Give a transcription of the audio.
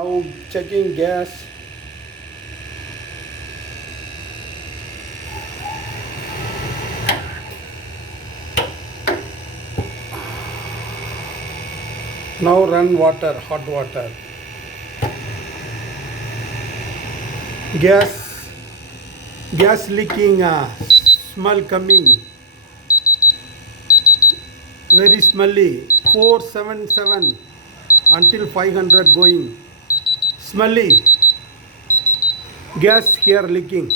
Now checking gas. Now run water, hot water. Gas leaking, smell coming, very smelly. 477 until 500 going. Smelly. Gas here leaking.